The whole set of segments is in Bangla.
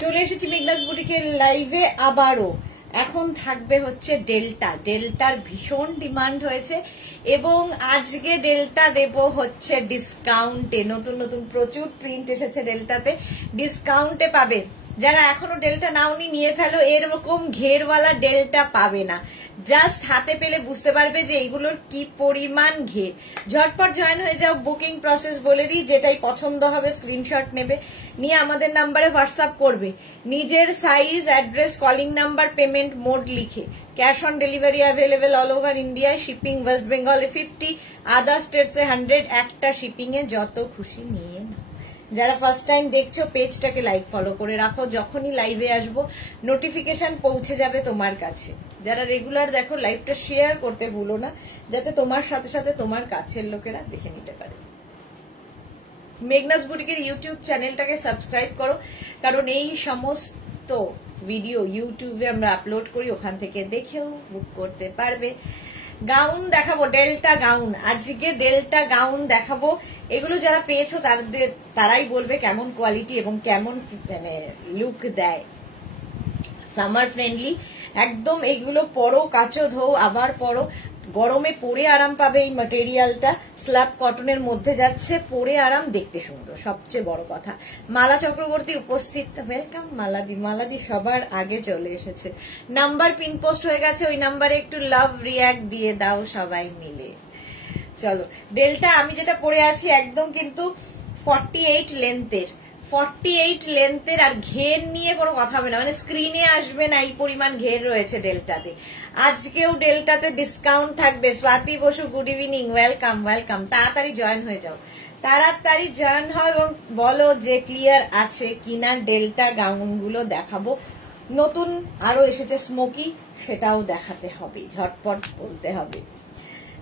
চলে এসেছি মেঘনাস বুটিকের লাইভে আবারও। এখন থাকবে হচ্ছে ডেল্টা। ডেল্টার ভীষণ ডিমান্ড হয়েছে এবং আজকে ডেল্টা দেব হচ্ছে ডিসকাউন্টে। নতুন নতুন প্রচুর প্রিন্ট এসেছে ডেল্টাতে, ডিসকাউন্টে পাবে। যারা এখনো ডেল্টা নাওনি নিয়ে ফেলো, এরকম ঘেরওয়ালা ডেল্টা পাবে না। জাস্ট হাতে পেলে বুঝতে পারবে যে এইগুলোর কি পরিমাণ ঘের। ঝটপট জয়েন হয়ে যাও। বুকিং প্রসেস বলে দিই, যেটাই পছন্দ হবে স্ক্রিনশট নেবে, নিয়ে আমাদের নাম্বারে হোয়াটসঅ্যাপ করবে নিজের size, address, calling number, payment mode লিখে। Cash on delivery available all over ইন্ডিয়ায়। শিপিং ওয়েস্ট বেঙ্গলে 50, আদার স্টেটসে 100। একটা শিপিং এ যত খুশি নিয়ে নাও। যারা ফার্স্ট টাইম দেখছো পেজটাকে লাইক ফলো করে রাখো, যখনই লাইভে আসবো নোটিফিকেশন পৌঁছে যাবে তোমার কাছে। যারা রেগুলার দেখো লাইভটা শেয়ার করতে ভুলো না, যাতে তোমার সাথে সাথে তোমার কাছের লোকেরা দেখে নিতে পারে। মেঘনাস বুটিকের ইউটিউব চ্যানেলটাকে সাবস্ক্রাইব করো, কারণ এই সমস্ত ভিডিও ইউটিউবে আমরা আপলোড করি, ওখান থেকে দেখেও বুক করতে পারবে। গাউন দেখাবো, ডেল্টা গাউন। আজকে ডেল্টা গাউন দেখাবো। এগুলো যারা পেয়েছো তারাই বলবে কেমন কোয়ালিটি এবং কেমন মানে লুক দেয়। সামার ফ্রেন্ডলি একদম। এগুলো পরো, কাচো, ধো, আবার পরো। গরমে পরে আরাম পাবে। এই ম্যাটেরিয়ালটা স্ল্যাব কটনের মধ্যে যাচ্ছে, পরে আরাম, দেখতে সুন্দর, সবচেয়ে বড় কথা। মালা চক্রবর্তী উপস্থিত, ওয়েলকাম। মালাদি সবার আগে চলে এসেছে। নাম্বার পিন পোস্ট হয়ে গেছে, ওই নাম্বারে একটু লাভ রিয়াক্ট দিয়ে দাও সবাই মিলে। চলো, ডেল্টা আমি যেটা পরে আছি একদম কিন্তু 48 লেন্থের। 48 লেন্থের। আর ঘের নিয়ে কোনো কথা হবে না, মানে স্ক্রিনে আসবে না এই পরিমাণ ঘের রয়েছে ডেল্টাতে। আজকেও ডেল্টাতে ডিসকাউন্ট থাকবে। Swati Basu, good evening, welcome welcome. তাড়াতাড়ি জয়েন হয়ে যাও, তাড়াতাড়ি জয়েন হও এবং বলো যে ক্লিয়ার আছে কিনা। ডেল্টা গাউনগুলো দেখাবো। নতুন আরো এসেছে স্মোকি, সেটাও দেখাতে হবে, ঝটপট বলতে হবে।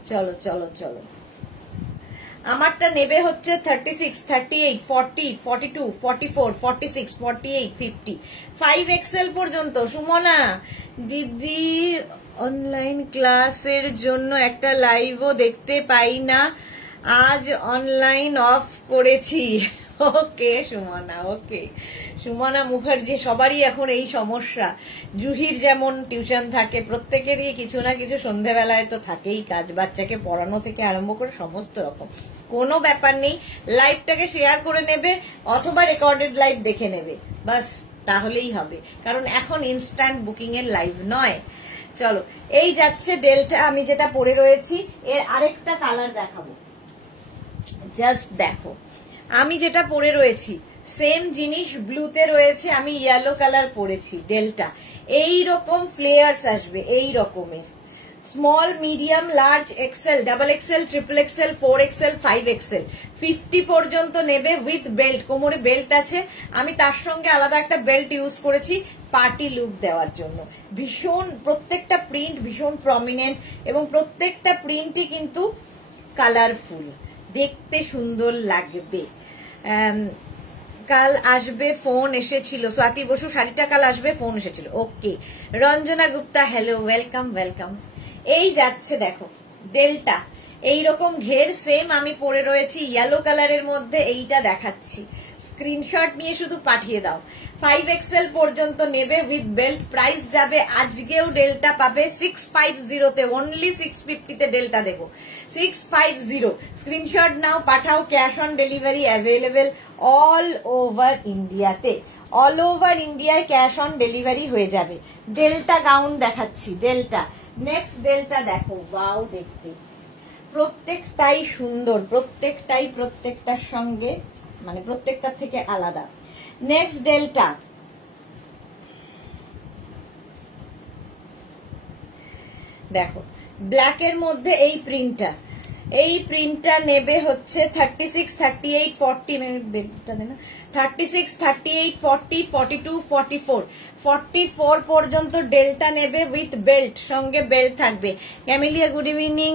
চলো চলো চলো। আমারটা নেবে হচ্ছে 36, 38, 40, 42, 44, 46, 48, 50, 5XL পর্যন্ত। সুমনা দিদি অনলাইন ক্লাসের জন্য একটা লাইভও দেখতে পাই না, আজ অনলাইন অফ করেছি। ওকে সুমনা, ওকে সুমনা মুখার্জি। সবারই এখন এই সমস্যা। জুহির যেমন টিউশন থাকে, প্রত্যেকেরই কিছু না কিছু সন্ধেবেলায় তো থাকেই কাজ, বাচ্চাকে পড়ানো থেকে আরম্ভ করে সমস্ত রকম। কোনো ব্যাপার নেই, লাইভটাকে শেয়ার করে নেবে অথবা রেকর্ডেড লাইভ দেখে নেবে, বাস তাহলেই হবে, কারণ এখন ইনস্ট্যান্ট বুকিং এর লাইভ নয়। চলো, এই যাচ্ছে ডেল্টা আমি যেটা পরে রয়েছি। এর আরেকটা কালার দেখাবো, জাস্ট দেখো। আমি যেটা পরে রয়েছি সেম জিনিস ব্লুতে রয়েছে, আমি ইয়েলো কালার পরেছি। ডেল্টা এই রকম ফ্লেয়ার্স আসবে, এই রকমের। Small, medium, large, XL, double XL, triple XL, 4XL, 5XL, 50 পর্যন্ত নেবে উইথ বেল্ট। কোমরে বেল্ট আছে, আমি তার সঙ্গে আলাদা একটা বেল্ট ইউজ করেছি পার্টি লুক দেওয়ার জন্য। ভীষণ, প্রত্যেকটা প্রিন্ট ভীষণ প্রমিনেন্ট এবং প্রত্যেকটা প্রিন্টই কিন্তু কালারফুল, দেখতে সুন্দর লাগবে। কাল আসবে ফোন এসেছিল। স্বাতি বসু, শাড়িটা কাল আসবে ফোন এসেছিল। Okay. Ranjana Gupta, hello, welcome welcome. এই যাচ্ছে দেখো ডেল্টা, এইরকম ঘের সেম আমি পরে রয়েছি ইয়েলো কালারের মধ্যে। এইটা দেখাচ্ছি, স্ক্রিনশট নিয়ে শুধু পাঠিয়ে দাও। 5XL পর্যন্ত নেবে উইথ বেল্ট। প্রাইস যাবে আজকেও ডেল্টা পাবে 650-তে, অনলি 650-তে ডেল্টা দেবো। 650 স্ক্রিনশট নাও, পাঠাও। Cash on delivery available all over ইন্ডিয়াতে। অল ওভার ইন্ডিয়ায় ক্যাশ অন ডেলিভারি হয়ে যাবে। ডেল্টা গাউন দেখাচ্ছি, ডেল্টা। নেক্সট ডেল্টা দেখো, ওয়াও দেখতে, প্রত্যেকটাই সুন্দর, প্রত্যেকটাই প্রত্যেকটার সঙ্গে মানে প্রত্যেকটার থেকে আলাদা। নেক্সট ডেল্টা দেখো, ব্ল্যাকের মধ্যে এই প্রিন্টটা, এই প্রিন্টটা নেবে হচ্ছে 36, 38, 40 মিনিট বেলটা দেনা, 36, 38, 40, 42, 44, 44 পর্যন্ত ডেল্টা নেবে উইথ বেল্ট, সঙ্গে বেল্ট থাকবে। Camellia, good evening.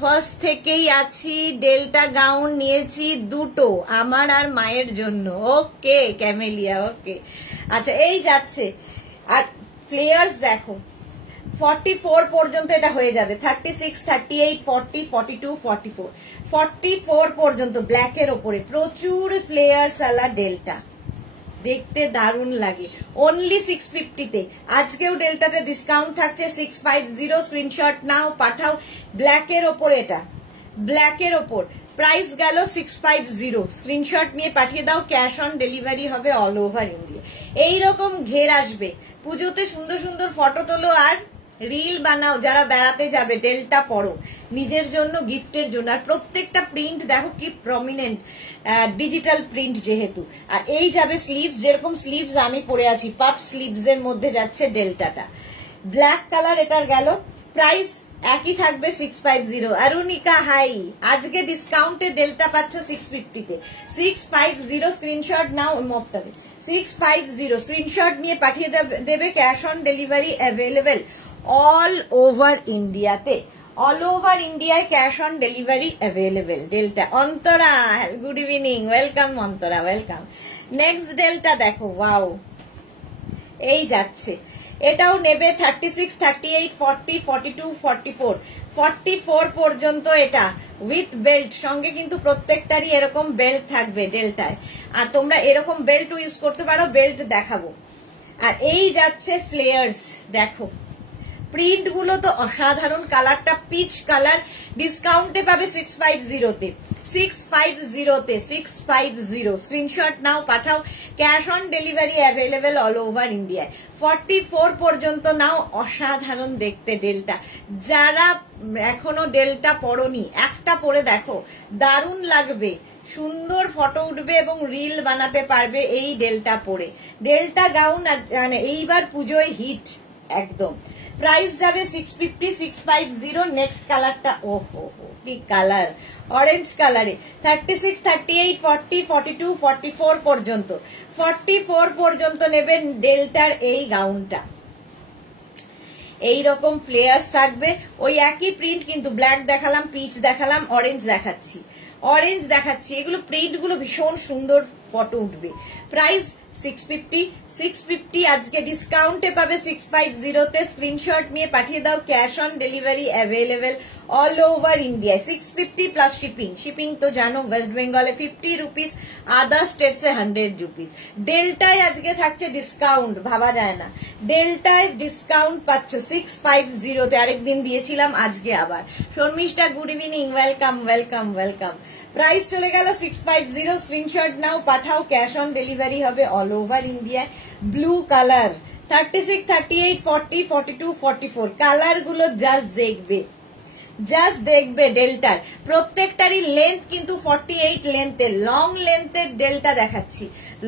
ফার্স্ট থেকেই আছি, ডেল্টা গাউন নিয়েছি দুটো, আমার আর মায়ের জন্য। ওকে ক্যামেলিয়া, ওকে। আচ্ছা, এই যাচ্ছে। আর ফ্লেয়ার্স দেখো, 44 পর্যন্ত এটা হয়ে যাবে। 36, 38, 40, 42, 44, 44 পর্যন্ত ব্ল্যাকের ওপরে প্রচুর ফ্লেয়ার্স আলা ডেল্টা। দেখতে দারুণ লাগে। অনলি 650-তে আজকেও ডেল্টাতে ডিসকাউন্ট থাকছে 650। স্ক্রিনশট নাও, পাঠাও। ব্ল্যাকের ওপর, এটা ব্ল্যাকের ওপর প্রাইস গেল 650। স্ক্রিনশট নিয়ে পাঠিয়ে দাও, ক্যাশ অন ডেলিভারি হবে অল ওভার ইন্ডিয়া। এইরকম ঘের আসবে। পুজোতে সুন্দর সুন্দর ফটো তোলো আর রিল বানাও। যারা বেড়াতে যাবে ডেল্টা পরো, নিজের জন্য, গিফটের জন্য। আর প্রত্যেকটা প্রিন্ট দেখো কি প্রমিনেন্ট, ডিজিটাল প্রিন্ট যেহেতু। আর এই যাবে স্লিভস, যেরকম স্লিভস আমি পরে আছি, পাফ স্লিভস এর মধ্যে যাচ্ছে ডেল্টাটা। ব্ল্যাক কালার এটার গেল, প্রাইস একই থাকবে 650। অরুণিকা হাই, আজকে ডিসকাউন্টে ডেল্টা পাচ্ছ 650-তে। 650 স্ক্রিনশট নাও, মফটাতে 650 স্ক্রিনশট নিয়ে পাঠিয়ে দেবে, cash on delivery available all over ইন্ডিয়াতে। অল ওভার ইন্ডিয়ায় cash on delivery available. Delta Antara, good evening, welcome Antara, welcome. Next delta দেখো, ওয়াও, এই যাচ্ছে। এটাও নেবে 36, 38, 40, 42, 44, 44 পর্যন্ত। এটা উইথ বেল্ট, সঙ্গে কিন্তু প্রত্যেকটারই এরকম বেল্ট থাকবে ডেল্টায়। আর তোমরা এরকম বেল্ট ইউজ করতে পারো, বেল্ট দেখাবো। আর এই যাচ্ছে ফ্লেয়ার্স, দেখো প্রিন্ট গুলো তো অসাধারণ। কালারটা পিচ কালার, ডিসকাউন্টে পাবে 650-তে। 650-তে 650 স্ক্রিনশট নাও, পাঠাও। Cash on delivery available all over ইন্ডিয়ায়। 44 পর্যন্ত নাও। অসাধারণ দেখতে ডেল্টা। যারা এখনো ডেল্টা পরনি, একটা পরে দেখো, দারুণ লাগবে, সুন্দর ফটো উঠবে এবং রিল বানাতে পারবে এই ডেল্টা পরে। ডেল্টা গাউন এইবার পুজোয় হিট একদম। প্রাইস যাবে 650, 650। নেক্সট কালারটা, ওহো কি কালার, অরেঞ্জ কালারে। 36, 38, 40, 42, 44 পর্যন্ত। 44 পর্যন্ত নেবেন ডেল্টার এই গাউনটা। এইরকম ফ্লেয়ার্স থাকবে, ওই একই প্রিন্ট কিন্তু ব্ল্যাক দেখালাম, পিচ দেখালাম, অরেঞ্জ দেখাচ্ছি, অরেঞ্জ দেখাচ্ছি। এগুলো প্রিন্ট গুলো ভীষণ সুন্দর, ফটো উঠবে। প্রাইস 650, 650 আজকে ডিসকাউন্টে পাবে 650-তে। স্ক্রিনশট নিয়ে পাঠিয়ে দাও, cash on delivery available all over India. 650 plus shipping. Shipping তো জানো, ওয়েস্ট বেঙ্গলে 50 রুপিস, আদার স্টেটসে 100 রুপিস। ডেল্টায় আজকে থাকছে ডিসকাউন্ট, ভাবা যায় না। ডেল্টায় ডিসকাউন্ট পাচ্ছ 650-তে। আরেকদিন দিয়েছিলাম, আজকে আবার। Sharmistha, good evening, welcome, welcome, welcome. Price চলে গেল 650। স্ক্রিনশট নাও, পাঠাও, ক্যাশ অন ডেলিভারি হবে অল ওভার ইন্ডিয়ায়। ব্লু কালার 36, 38, 40, 42, 44 কালার গুলো জাস্ট দেখবে, জাস্ট দেখবে। ডেল্টার প্রত্যেকটারই লেন্থ কিন্তু 48 লেন্থের, লং লেন্থের ডেল্টা দেখাচ্ছি।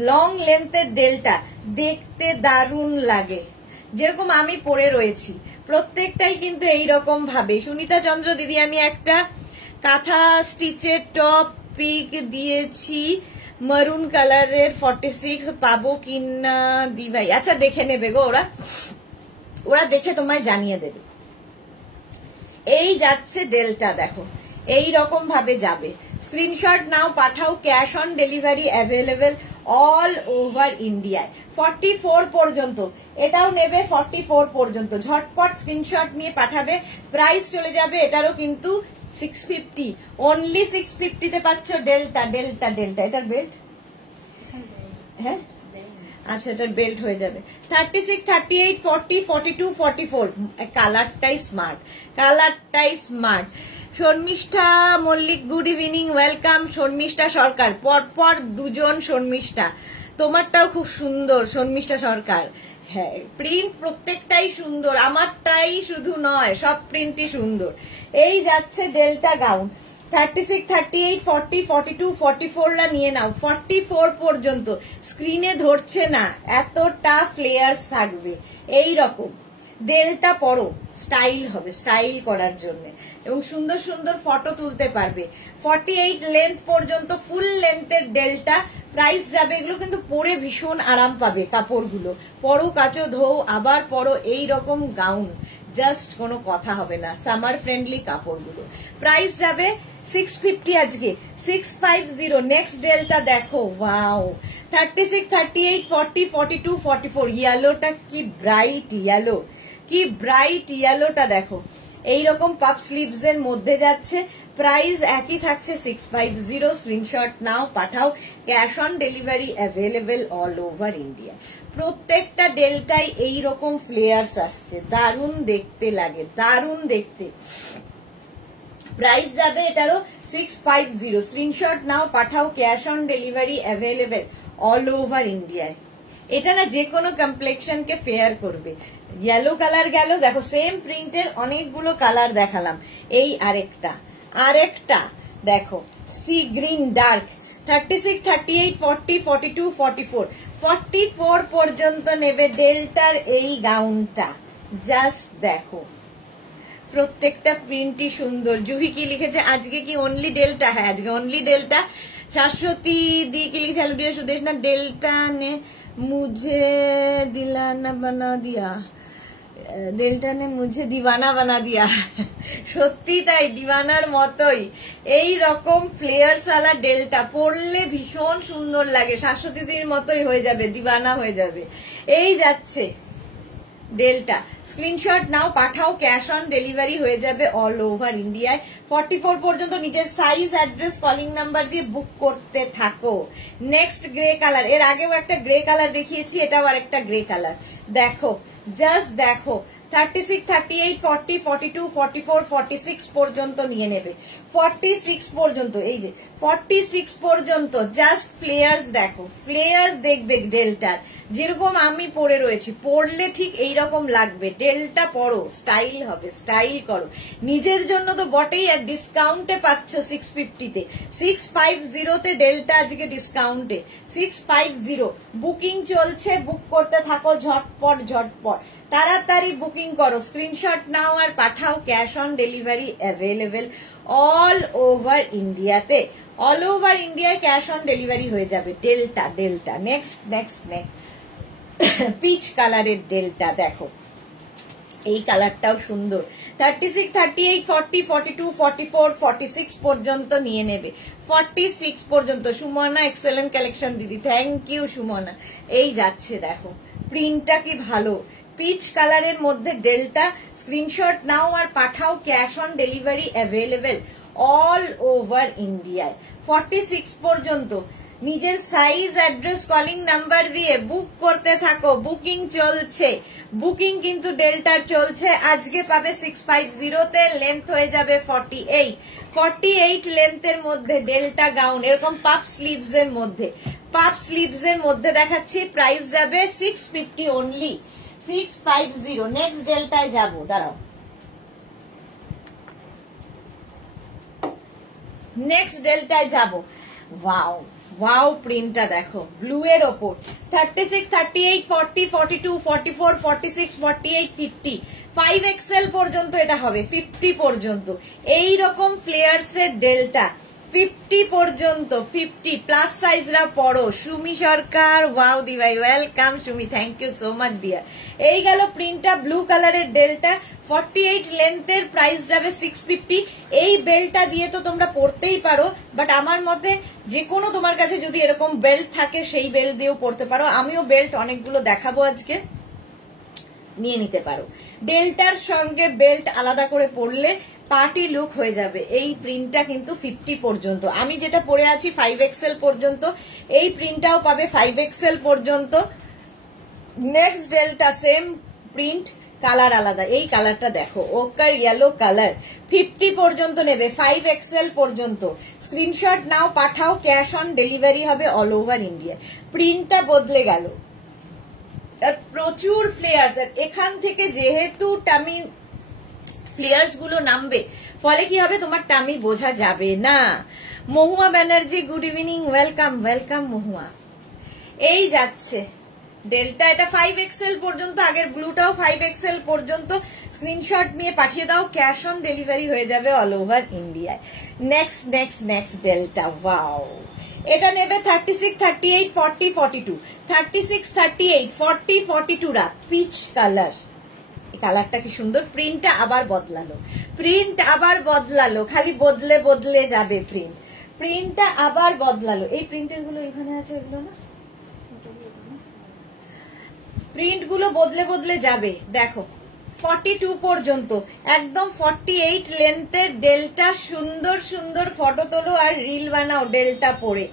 লং লেন্থের ডেল্টা দেখতে দারুণ লাগে, যেরকম আমি পরে রয়েছি। প্রত্যেকটাই কিন্তু এইরকম ভাবে। সুনিতা চন্দ্র দিদি, আমি একটা কাঁথা স্টিচের টপ পিক দিয়েছি, মারুন কালারের 46, পাবো কিনা দি ভাই? আচ্ছা, দেখে নেবে গো, ওরা দেখে তোমায় জানিয়ে দেবে। এই যাচ্ছে ডেল্টা, দেখো এই রকম ভাবে যাবে। স্ক্রিনশট নাও, পাঠাও, cash on delivery available all over ইন্ডিয়ায়। 44 পর্যন্ত এটাও নেবে, 44 পর্যন্ত ঝটপট স্ক্রিনশট নিয়ে পাঠাবে। প্রাইস চলে যাবে এটারও কিন্তু 650, অনলি 650-তে পাচ্ছ ডেল্টা, ডেল্টা, ডেল্টা। এটার বেল্ট, হ্যাঁ আচ্ছা, এটার বেল্ট হয়ে যাবে। 36, 38, 40, 42, 44 কালারটাই স্মার্ট, কালারটাই smart. Sharmistha Mallick, good evening, welcome. Sharmistha Sarkar, পরপর দুজন শর্মিষ্ঠা। তোমারটাও খুব সুন্দর, শর্মিষ্ঠা সরকার। হ্যাঁ, প্রিন্ট প্রত্যেকটাই সুন্দর, আমারটাই শুধু নয়, সব প্রিন্টই সুন্দর। এই যাচ্ছে ডেল্টা গাউন। 36, 38, 40, 42, 44রা নিয়ে নাও। 44 পর্যন্ত স্ক্রিনে ধরছে না, এতটা ফ্লেয়ার্স থাকবে। এই রকম ডেল্টা পরো, স্টাইল হবে, স্টাইল করার জন্য, এবং সুন্দর সুন্দর ফটো তুলতে পারবে। 48 লেন্থ পর্যন্ত ফুল লেন্থের ডেল্টা। প্রাইস যাবে, এগুলো কিন্তু পরে ভীষণ আরাম পাবে। কাপড়গুলো পরো, কাচো, ধোও, আবার পরো। এই রকম গাউন জাস্ট কোনো কথা হবে না, সামার ফ্রেন্ডলি কাপড়গুলো। প্রাইস যাবে 650 আজকে, 650। নেক্সট ডেলটা দেখো, ওয়াও। 36, 38, 40, 42, 44 ইয়েলোটা কি ব্রাইট ইয়েলো, কি ব্রাইট ইয়েলোটা দেখো। এইরকম পাপ স্লিভস এর মধ্যে যাচ্ছে। প্রাইস একই থাকছে 650। স্ক্রিনশট নাও, পাঠাও, cash on delivery available all over India. প্রত্যেকটা ডেল্টাই এইরকম ফ্লেয়ার্স আসছে, দারুণ দেখতে লাগে, দারুণ দেখতে। প্রাইস যাবে এটারও 650। স্ক্রিনশট নাও, পাঠাও, cash on delivery available all over ইন্ডিয়ায়। এটা না যে কোনো কমপ্লেক্সনকে ফেয়ার করবে। ইয়েলো কালার গেল, দেখো সেম প্রিন্টের অনেকগুলো কালার দেখালাম। এই আরেকটা দেখো সি গ্রিন ডার্ক, 36, 38, 40, 42, 44, 44 পর্যন্ত নেবে ডেল্টার এই গাউনটা। জাস্ট দেখো, প্রত্যেকটা প্রিন্টই সুন্দর। জুহি কি লিখেছে, আজকে কি অনলি ডেল্টা? হ্যাঁ, আজকে অনলি ডেল্টা। শাশ্বতী দি কি লিখেছে, হ্যালো সুদেশ না, ডেল্টা নে মুঝে দিলা না বানা দিয়া, ডেল্টা নে মুঝে দিওয়ানা বানা দিয়া। সত্যি তাই, দিওয়ানার মতোই এই রকম ফ্লেয়ার্স ওয়ালা ডেল্টা পরলে ভীষণ সুন্দর লাগে, শাশ্বতীদের মতোই হয়ে যাবে, দিওয়ানা হয়ে যাবে। এই যাচ্ছে ডেল্টা। স্ক্রিনশট নাও, পাঠাও, ক্যাশ অন ডেলিভারি হয়ে যাবে অল ওভার ইন্ডিয়ায়। 44 পর্যন্ত নিজের সাইজ, অ্যাড্রেস, কলিং নাম্বার দিয়ে বুক করতে থাকো। নেক্সট গ্রে কালার, এর আগেও একটা গ্রে কালার দেখিয়েছি, এটাও আরেকটা গ্রে কালার। দেখো, জাস্ট দেখো, 36, 38, 40, 42, 44, 46 পর্যন্ত নিয়ে নেবে। 46 পর্যন্ত, এই যে 46 পর্যন্ত জাস্ট ফ্লেয়ার্স দেখো, ফ্লেয়ার্স দেখবে ডেল্টার। যেরকম আমি পরে রয়েছি, পরলে ঠিক এইরকম লাগবে। ডেল্টা পরো, স্টাইল হবে, স্টাইল করো নিজের জন্য তো বটেই, আর ডিসকাউন্টে পাচ্ছ 650-তে। 650-তে ডেল্টা আজকে ডিসকাউন্টে 650। বুকিং চলছে, বুক করতে থাকো ঝটপট ঝটপট, তাড়াতাড়ি বুকিং করো। স্ক্রিনশট নাও আর পাঠাও, cash on delivery available all over ইন্ডিয়াতে। অল ওভার ইন্ডিয়ায় ক্যাশ অন ডেলিভারি হয়ে যাবে। Delta delta next next next peach কালারের ডেল্টা দেখো, এই কালারটাও সুন্দর। 36, 38, 40, 42, 44, 46 পর্যন্ত নিয়ে নেবে। 46 পর্যন্ত। সুমনা এক্সেলেন্ট কালেকশন দিদি, থ্যাংক ইউ সুমনা। এই যাচ্ছে দেখো, প্রিন্টটা কি ভালো, পিচ কালারের মধ্যে ডেল্টা। স্ক্রিনশট নাও আর পাঠাও, cash on delivery available all over ইন্ডিয়ায়। 46 পর্যন্ত নিজের সাইজ, অ্যাড্রেস, কলিং নাম্বার দিয়ে বুক করতে থাকো। বুকিং চলছে, বুকিং কিন্তু ডেল্টার চলছে। আজকে পাবে 650-তে, লেন্থ হয়ে যাবে 48। 48 লেন্থের মধ্যে ডেল্টা গাউন, এরকম পাফ স্লিভস এর মধ্যে, পাফ স্লিভস এর মধ্যে দেখাচ্ছি। প্রাইস যাবে 650 অনলি, 650। নেক্সট ডেল্টায় যাবো, দাঁড়াও, নেক্সট ডেল্টায় যাবো। ওয়াও ওয়াও, প্রিন্টটা দেখো, ব্লু এর ওপর। 36, 38, 40, 42, 44, 46, 48, 50, 5XL পর্যন্ত এটা হবে, 50 পর্যন্ত। এই রকম ফ্লেয়ার্স এর ডেল্টা 50 পর্যন্ত, 50 প্লাস সাইজরা পড়ো। সুমি সরকার, ওয়াও দি ভাই, welcome Sumi, thank you so much dear. এই গেল প্রিন্টটা, ব্লু কালারের ডেল্টা, 48 লেন্থের, প্রাইস যাবে 650। এই বেল্টটা দিয়ে তো তোমরা পরতেই পারো, বাট আমার মতে যে কোনো তোমার কাছে যদি এরকম বেল্ট থাকে সেই বেল্ট দিয়েও পরতে পারো। আমিও বেল্ট অনেকগুলো দেখাবো আজকে, নিয়ে নিতে পারো। ডেল্টার সঙ্গে বেল্ট আলাদা করে পরলে পার্টি লুক হয়ে যাবে। এই প্রিন্টটা কিন্তু 50 পর্যন্ত, আমি যেটা পরে আছি 5XL পর্যন্ত, এই প্রিন্টটাও পাবে 5XL পর্যন্ত। Next delta same print, colour আলাদা। এই কালারটা দেখো, ওকার ইয়েলো কালার, 50 পর্যন্ত নেবে, 5XL পর্যন্ত। স্ক্রিনশট নাও, পাঠাও, ক্যাশ অন ডেলিভারি হবে অল ওভার ইন্ডিয়া। প্রিন্টটা বদলে গেল, আর প্রচুর ফ্লেয়ার্স। এখান থেকে যেহেতু টামি ফ্লেয়ার্স গুলো নামবে, ফলে কি হবে, তোমার টামি বোঝা যাবে না। Mahua Banerjee, good evening, welcome welcome Mahua. এই যাচ্ছে ডেল্টা, এটা 5XL পর্যন্ত, আগের ব্লুটাও 5XL পর্যন্ত। স্ক্রিনশট নিয়ে পাঠিয়ে দাও, ক্যাশ অন ডেলিভারি হয়ে যাবে অল ওভার ইন্ডিয়ায়। Next next next delta, wow, এটা নেবে 36, 38, 40, 42, 36, 38, 40, 42 রা পিচ কালার। এই কালারটা কি সুন্দর, প্রিন্টটা আবার বদলালো, প্রিন্ট আবার বদলালো, খালি বদলে বদলে যাবে প্রিন্ট, প্রিন্টটা আবার বদলালো। এই প্রিন্টের গুলো এখানে আছে, এগুলো না, প্রিন্ট গুলো বদলে বদলে যাবে। দেখো 42 পর্যন্ত একদম 48 লেন্থের ডেলটা। সুন্দর সুন্দর ফটো তোলো আর রিল বানাও ডেলটা পরে,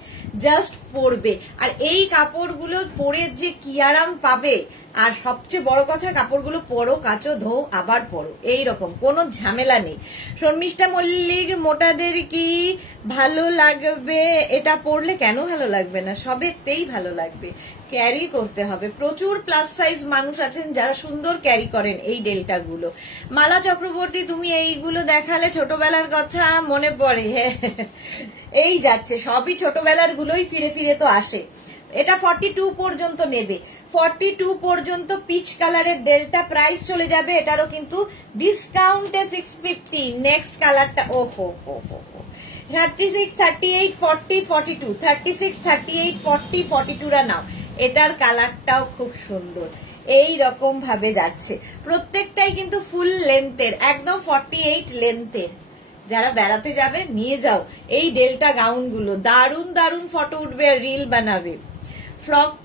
জাস্ট পরবে। আর এই কাপড়গুলো পরে যে কি আরাম পাবে, আর সবচেয়ে বড় কথা কাপড়গুলো পরো, কাচো, ধো, আবার পরো, এইরকম কোনো ঝামেলা নেই। শর্মিষ্ঠা মল্লিক, মোটাদের কি ভালো লাগবে এটা পরলে? কেন ভালো লাগবে না, সবেতেই ভালো লাগবে। ক্যারি করতে হবে, প্রচুর প্লাস সাইজ মানুষ আছেন যারা সুন্দর ক্যারি করেন এই ডেল্টা গুলো। মালা চক্রবর্তী, তুমি এইগুলো দেখালে ছোটবেলার কথা মনে পড়ে। এই যাচ্ছে, সবই ছোটবেলার গুলোই ফিরে ফিরে তো আসে। এটা 42 পর্যন্ত নেবে, 42 পর্যন্ত পিচ কালারের ডেল্টা। প্রাইস চলে যাবে এটারও কিন্তু ডিসকাউন্টে 650। নেক্সট কালারটা, ওহো হো হো হো, 36, 38, 40, 42, 36, 38, 40, 42 রা নাও। এটার কালারটাও খুব সুন্দর, এই রকম ভাবে যাচ্ছে। প্রত্যেকটাই কিন্তু ফুল লেন্থের, একদম 48 লেন্থের। যারা বেড়াতে যাবে নিয়ে যাও এই ডেল্টা গাউন গুলো, দারুন দারুন ফটো উঠবে, রিল বানাবে। ফ্রক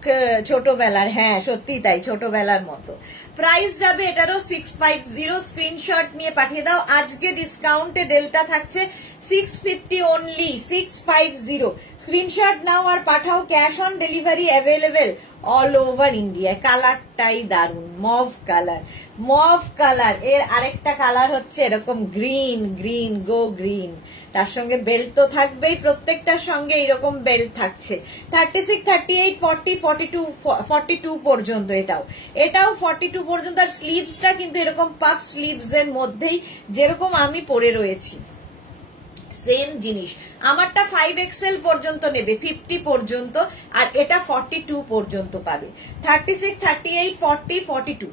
ছোটবেলার, হ্যাঁ সত্যি তাই, ছোটবেলার মতো। প্রাইস যাবে এটারও 650। স্ক্রিনশট নিয়ে পাঠিয়ে দাও। আজকে ডিসকাউন্টে ডেল্টা থাকছে 650 অনলি, 650। স্ক্রিনশট নাও আর পাঠাও, cash on delivery available all over India. কালারটাই দারুন, মভ কালার, মভ কালার। এর আরেকটা কালার হচ্ছে এরকম গ্রিন, গ্রিন, গো গ্রিন। তার সঙ্গে বেল্ট তো থাকবেই, প্রত্যেকটার সঙ্গে এরকম বেল্ট থাকছে। 36, 38, 40, 42, 42 পর্যন্ত। এটাও 42 পর্যন্ত। আর স্লিভসটা কিন্তু এরকম পাফ স্লিভস এর মধ্যেই, যেরকম আমি পরে রয়েছি সেম জিনিস। আমারটা 5XL পর্যন্ত নেবে, 50 পর্যন্ত, আর এটা 42 পর্যন্ত পাবে। 36, 38, 40, 42।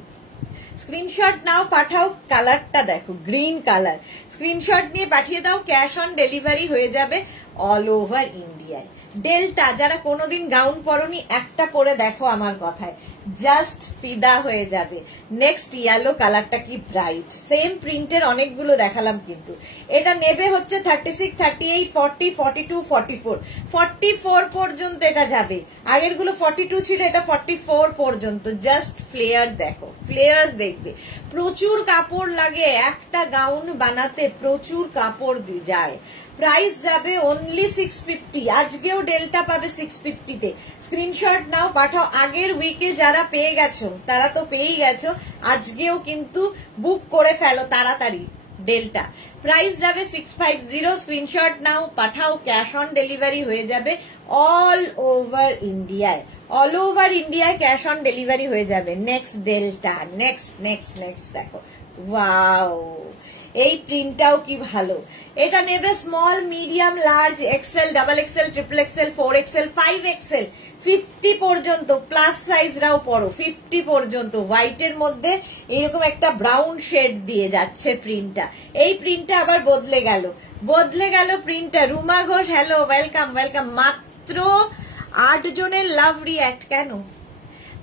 স্ক্রিনশট নাও, পাঠাও। কালারটা দেখো, গ্রিন কালার। স্ক্রিনশট নিয়ে পাঠিয়ে দাও, ক্যাশ অন ডেলিভারি হয়ে যাবে অল ওভার ইন্ডিয়ায়। ডেল্টা যারা কোনোদিন গাউন পরনি, একটা পরে দেখো আমার কথায়, জাস্ট ফিদা হয়ে যাবে। নেক্সট ইয়েলো কালারটা কি ব্রাইট, সেম প্রিন্টের অনেকগুলো দেখালাম কিন্তু। এটা নেবে হচ্ছে 36, 38, 40, 42, 44, 44 পর্যন্ত এটা যাবে। আগের গুলো 42 ছিল, এটা 44 পর্যন্ত। জাস্ট ফ্লেয়ার দেখো, ফ্লেয়ার্স দেখবে। প্রচুর কাপড় লাগে একটা গাউন বানাতে, প্রচুর কাপড় যায়। প্রাইস যাবে অনলি 650। আজকেও ডেল্টা পাবে 650 তে। স্ক্রিনশট নাও, পাঠাও। আগের উইকে যারা পেয়ে গেছো তারা তো পেয়েই গেছো, আজকেও কিন্তু বুক করে ফেলো তাড়াতাড়ি ডেল্টা। প্রাইস যাবে 650। স্ক্রিনশট নাও, পাঠাও। ক্যাশ অন ডেলিভারি হয়ে যাবে অল ওভার ইন্ডিয়ায়, অল ওভার ইন্ডিয়ায় ক্যাশ অন ডেলিভারি হয়ে যাবে। Next delta, next next next দেখো, ওয়াও, এই প্রিন্টটাও কি ভালো। এটা নেবে small, medium, large, XL, double XL, triple XL, 4XL, 5XL, 50 পর্যন্ত। প্লাস সাইজরাও পড়ো, 50 পর্যন্ত। হোয়াইটের মধ্যে এইরকম একটা ব্রাউন শেড দিয়ে যাচ্ছে প্রিন্টটা। এই প্রিন্টটা আবার বদলে গেল প্রিন্টটা। Ruma Ghosh, hello, welcome welcome. মাত্র 8 জনের লাভ রিঅ্যাক্ট, কেন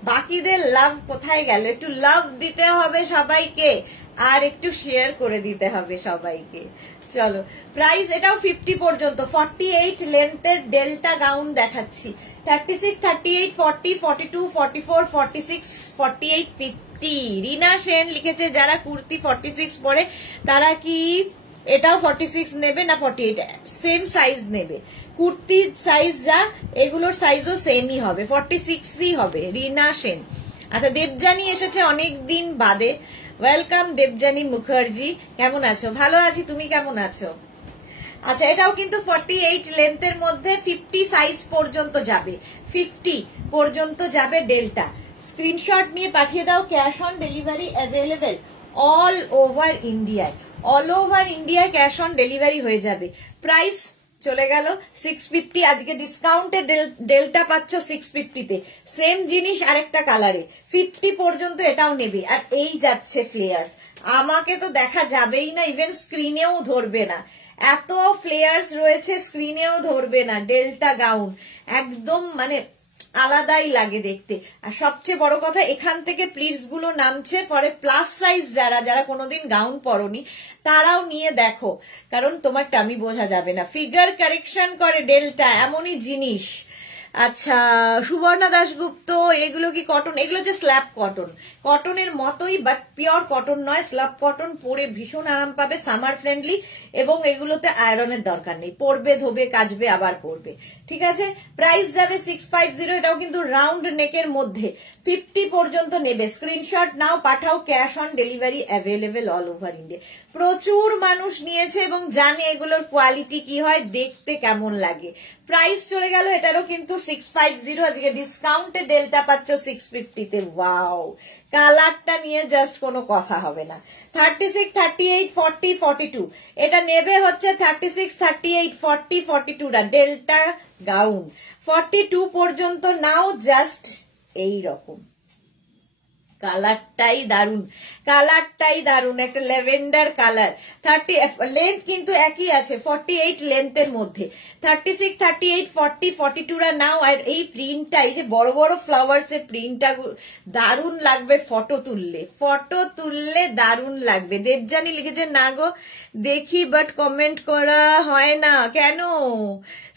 বাকিদের লাভ কোথায় গেল? একটু লাভ দিতে হবে সবাইকে, আর একটু শেয়ার করে দিতে হবে সবাইকে। চলো, প্রাইস এটাও 50 পর্যন্ত। 48 লেন্থের ডেল্টা গাউন দেখাচ্ছি। 36, 38, 40, 42, 44, 46, 48, 50। রিনা সেন লিখেছে যারা কুর্তি 46 পরে তারা কি এটাও 46 নেবে না 48? সেম সাইজ নেবে, কুর্তির সাইজ যা, এগুলোর সাইজও সেমই হবে, 46ই হবে। রিনা সেন। আচ্ছা, দেবজানি এসেছে অনেকদিন বাদে, ওয়েলকাম দেবজানি মুখার্জি। কেমন আছো? ভালো আছি, তুমি কেমন আছো? আচ্ছা, এটাও কিন্তু 48 লেন্থের মধ্যে 50 সাইজ পর্যন্ত যাবে, 50 পর্যন্ত যাবে ডেল্টা। স্ক্রিনশট নিয়ে পাঠিয়ে দাও, cash on delivery available all over ইন্ডিয়ায়, অল ওভার ইন্ডিয়ায় ক্যাশ অন ডেলিভারি হয়ে যাবে। প্রাইস চলে গেল 650। আজকে ডিসকাউন্টে ডেল্টা পাচ্ছ 650 তে। সেম জিনিস আরেকটা কালারে, 50 পর্যন্ত এটাও নেবে। আর এই যাচ্ছে ফ্লেয়ার্স, আমাকে তো দেখা যাবেই না, ইভেন স্ক্রিনেও ধরবে না, এত ফ্লেয়ার্স রয়েছে, স্ক্রিনেও ধরবে না। ডেল্টা গাউন একদম মানে আলাদাই লাগে দেখতে। আর সবচেয়ে বড় কথা, এখান থেকে প্লিটস গুলো নামছে, পরে প্লাস সাইজ যারা কোনোদিন গাউন পরনি তারাও নিয়ে দেখো, কারণ তোমার টামি বোঝা যাবে না। ফিগার কারেকশন করে ডেল্টা, এমনই জিনিস। আচ্ছা, সুবর্ণা দাশগুপ্ত, এগুলো কি কটন? এগুলো হচ্ছে স্ল্যাব কটন, কটনের মতোই বাট পিওর কটন নয়, স্ল্যাব কটন। পরে ভীষণ আরাম পাবে, সামার ফ্রেন্ডলি, এবং এগুলোতে আয়রনের দরকার নেই, পরবে ধোবে কাচবে আবার পরবে। ঠিক আছে, প্রাইস যাবে 650। এটাও কিন্তু রাউন্ড নেকের মধ্যে 50 পর্যন্ত নেবে। স্ক্রিনশট নাও, পাঠাও, cash on delivery available all over India. প্রচুর মানুষ নিয়েছে এবং জানে এগুলোর কোয়ালিটি কি হয়, দেখতে কেমন লাগে। প্রাইস চলে গেল এটারও কিন্তু 650। আজকে ডিসকাউন্টে ডেল্টা পাচ্ছ 650-তে। ওয়াও, কালারটা নিয়ে জাস্ট কোনো কথা হবে না। 36, 38, 40, 42 এটা নেবে হচ্ছে 36, 38, 40, 42টা ডেল্টা গাউন। 42 পর্যন্ত নাও, জাস্ট এই রকম। কালারটাই দারুন, কালারটাই দারুন, একটা ল্যাভেন্ডার কালার। 30 লেন্থ কিন্তু একই আছে, 48 লেন্থের মধ্যে। 36, 38, 40, 42রা নাও। আর এই প্রিন্টটা, এই যে বড় বড় ফ্লাওয়ার্স এর প্রিন্টটা দারুন লাগবে ফটো তুললে, ফটো তুললে দারুন লাগবে। দেবজানি লিখেছে না গো দেখি বাট কমেন্ট করা হয় না কেন?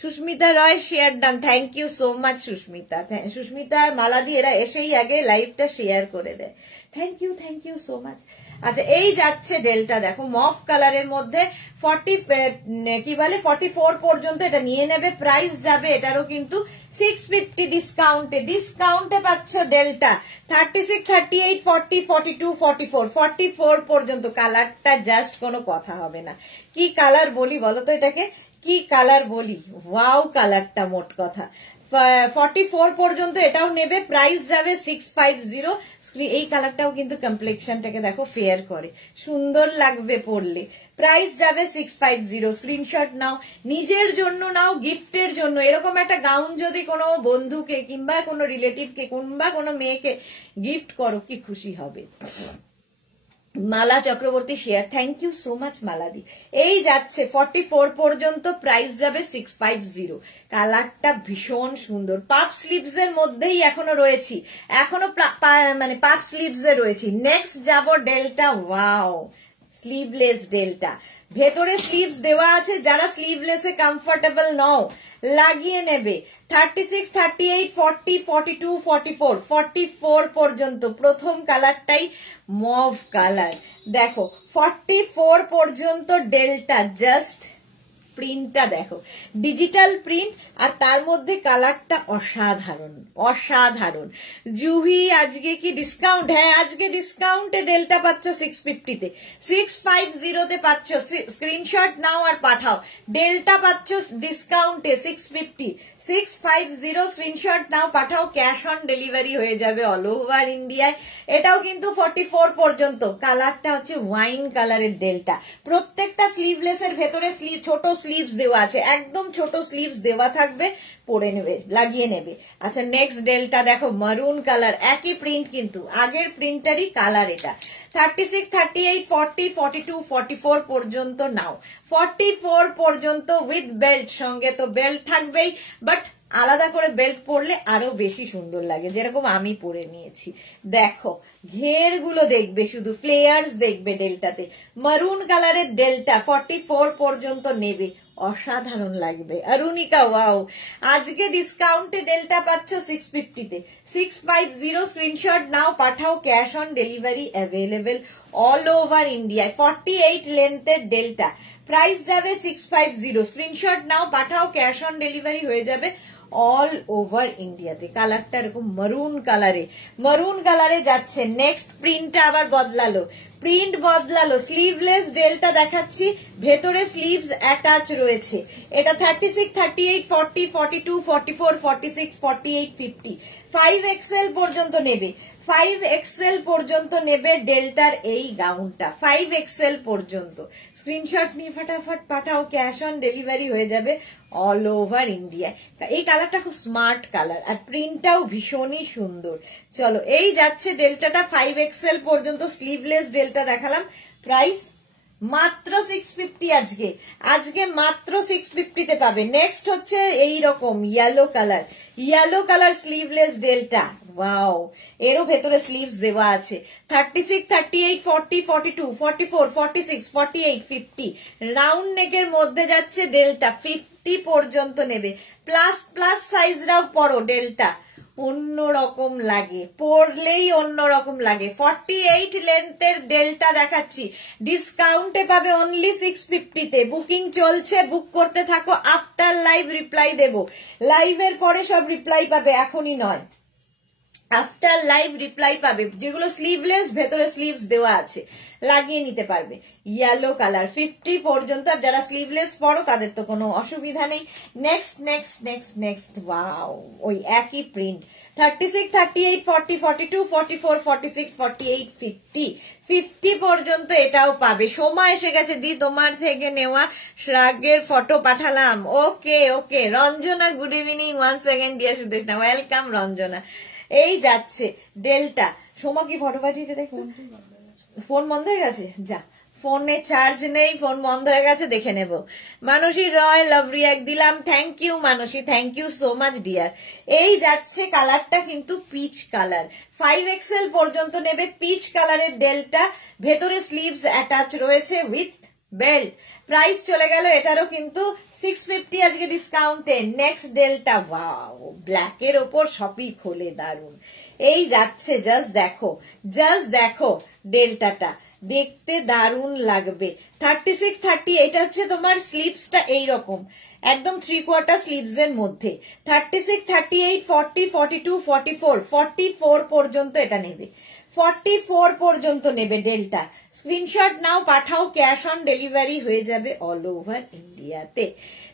Susmita Roy share done, thank you so much Susmita. Susmita মালাদি এরা এসেই আগে লাইভটা শেয়ার করে দেয়, থ্যাংক ইউ সো মাচ। আচ্ছা, এই যাচ্ছে ডেল্টা, দেখো মফ কালারের মধ্যে 44 পর্যন্ত এটা নিয়ে নেবে। প্রাইস যাবে এটারও কিন্তু 650 ডিসকাউন্টে পাচ্ছ ডেল্টা। 36, 38, 40, 42, 44 44 পর্যন্ত। কালারটা জাস্ট কোনো কথা হবে না। কি কালার বলি বলো তো এটাকে, কি কালার বলি? ওয়াও কালারটা, মোট কথা। 44 পর্যন্ত এটাও নেবে। প্রাইস যাবে 650। এই কালারটাও কিন্তু কমপ্লেক্সনটাকে দেখো ফেয়ার করে, সুন্দর লাগবে পরলে। প্রাইস যাবে 650। স্ক্রিনশট নাও, নিজের জন্য নাও, গিফটের জন্য। এরকম একটা গাউন যদি কোনো বন্ধুকে কিংবা কোনো রিলেটিভকে কিংবা কোনো মেয়েকে গিফট করো, কি খুশি হবে। Mala Chakraborty share, thank you so much মালাদি। এই যাচ্ছে 44 পর্যন্ত। প্রাইস যাবে 650। কালারটা ভীষণ সুন্দর। পাফ স্লিভস এর মধ্যেই এখনো রয়েছি, এখনো মানে পাফ স্লিভস এ রয়েছি। নেক্সট যাব ডেল্টা। ওয়াও, স্লিভলেস ডেল্টা, ভেতরে স্লিভস দেওয়া আছে। যারা স্লিভলেসে কমফোর্টেবল নও লাগিয়ে নেবে। 36, 38, 40, 42, 44 44 পর্যন্ত। প্রথম কালারটাই মভ কালার, দেখো 44 পর্যন্ত ডেল্টা। জাস্ট প্রিন্টটা দেখো, ডিজিটাল প্রিন্ট, আর তার মধ্যে কালারটা অসাধারণ অসাধারণ। জুহি আজকে কি ডিসকাউন্ট? হ্যাঁ, আজকে ডিসকাউন্টে ডেল্টা পাচ্ছ 650-তে, 650-তে পাচ্ছ। স্ক্রিনশট নাও আর পাঠাও। ডেল্টা পাচ্ছ ডিসকাউন্টে 650, 650। স্ক্রিনশট নাও পাঠাও, ক্যাশ অন ডেলিভারি হয়ে যাবে অল ওভার ইন্ডিয়ায়। এটাও কিন্তু 44 পর্যন্ত। কালারটা হচ্ছে ওয়াইন কালারের ডেল্টা। প্রত্যেকটা স্লিভলেসের ভেতরে ছোট স্লিভস দেওয়া আছে, একদম ছোট স্লিভস দেওয়া থাকবে, পরে নেবে, লাগিয়ে নেবে। আচ্ছা, নেক্সট ডেল্টা দেখো, মারুন কালার, একই প্রিন্ট কিন্তু আগের প্রিন্টারই কালার এটা। 36, 38, 40, 42, 44 পর্যন্ত নাও। 44 পর্যন্ত উইথ বেল্ট, সঙ্গে তো বেল্ট থাকবেই, বাট আলাদা করে বেল্ট পরলে আরো বেশি সুন্দর লাগে, যেরকম আমি পরে নিয়েছি। দেখো ঘের গুলো দেখবে, শুধু ফ্লেয়ার্স দেখবে ডেল্টাতে। মারুন কালারের ডেল্টা 44 পর্যন্ত নেবে, অসাধারণ লাগবে। অরুণিকা ওয়াও, আজকে ডিসকাউন্টে ডেল্টা পাচ্ছ 650-তে, 650। স্ক্রিনশট নাও পাঠাও, cash on delivery available all over ইন্ডিয়ায়। 48 লেন্থের ডেল্টা। প্রাইস যাবে 650। স্ক্রিনশট নাও পাঠাও, ক্যাশ অন ডেলিভারি হয়ে যাবে অল ওভার ইন্ডিয়াতে। কালারটা এরকম মারুন কালারে যাচ্ছে। নেক্সট প্রিন্টটা আবার বদলালো, প্রিন্ট বদলালো। স্লিভলেস ডেল্টা দেখাচ্ছি, ভেতরে স্লিভস অ্যাটাচ রয়েছে। এটা 36, 38, 40, 42, 44, 46, 48, 50 5XL পর্যন্ত নেবে। 5XL পর্যন্ত নেবে ডেল্টার এই গাউনটা, 5XL পর্যন্ত। স্ক্রিনশট নিয়ে ফটাফট পাঠাও, ক্যাশ অন ডেলিভারি হয়ে যাবে অল ওভার ইন্ডিয়া। এই কালারটা খুব স্মার্ট কালার, আর প্রিন্টটাও ভীষণই সুন্দর। চলো, এই যাচ্ছে ডেল্টাটা 5XL পর্যন্ত। স্লিভলেস ডেল্টা দেখালাম। প্রাইস মাত্র 650। আজকে মাত্র 650-তে পাবে। নেক্সট হচ্ছে এই রকম yellow colour sleeveless delta. Wow, এরও ভেতরে স্লিভস দেওয়া আছে। 36, 38, 40, 42, 44, 46, 48, 50 রাউন্ড নেকের মধ্যে যাচ্ছে ডেল্টা। 50 50 পর্যন্ত নেবে। প্লাস প্লাস সাইজরাও পরো, ডেল্টা অন্যরকম লাগে, পরলেই অন্যরকম লাগে। 48 লেন্থের ডেল্টা দেখাচ্ছি, ডিসকাউন্টে পাবে অনলি 650-তে। বুকিং চলছে, বুক করতে থাকো, আফটার লাইভ রিপ্লাই দেবো। লাইভের পরে সব রিপ্লাই পাবে, এখনই নয়, আফটার লাইভ রিপ্লাই পাবে। যেগুলো স্লিভলেস, ভেতরে স্লিভস দেওয়া আছে, লাগিয়ে নিতে পারবে। ইয়েলো কালার 50 পর্যন্ত, আর যারা স্লিভলেস পরো তাদের তো কোনো অসুবিধা নেই। Next next next next, wow, ওই একই প্রিন্ট। 36, 38, 40, 42, 44, 46, 48, 50 50 পর্যন্ত এটাও পাবে। সময় এসে গেছে দি, তোমার থেকে নেওয়া শ্রাগের ফটো পাঠালাম। Okay okay, Ranjana good evening, 1 second dear Sudeshna, welcome Ranjana. এই যাচ্ছে ডেল্টা। সোমা কি ফটো পাঠিয়েছে দেখুন, ফোন বন্ধ হয়ে গেছে, যা ফোনে চার্জ নেই, ফোন বন্ধ হয়ে গেছে, দেখে নেব। মানসী রয় লাভ রিয়াক্ট দিলাম, thank you Mansi, thank you so much dear. এই যাচ্ছে, কালারটা কিন্তু পিচ কালার, 5XL পর্যন্ত নেবে। পিচ কালারের ডেল্টা, ভেতরে স্লিভস অ্যাটাচ রয়েছে উইথ বেল্ট। প্রাইস চলে গেল এটারও কিন্তু 650 আজকে ডিসকাউন্টে। নেক্সট ডেল্টা, ওয়াও, ব্ল্যাকের ওপর সবই খোলে, দারুন। এই যাচ্ছে, জাস্ট দেখো, জাস্ট দেখো ডেল্টাটা, দেখতে দারুন লাগবে। 36, 30, এটা হচ্ছে তোমার স্লিভসটা এইরকম, একদম 3/4 স্লিভস এর মধ্যে। 36, 38, 40, 42, 44, 44 পর্যন্ত এটা নেবে। 44 পর্যন্ত নেবে ডেল্টা। স্ক্রিনশট নাও, পাঠাও, ক্যাশ অন ডেলিভারি হয়ে যাবে অল ওভার ইন্ডিয়াতে।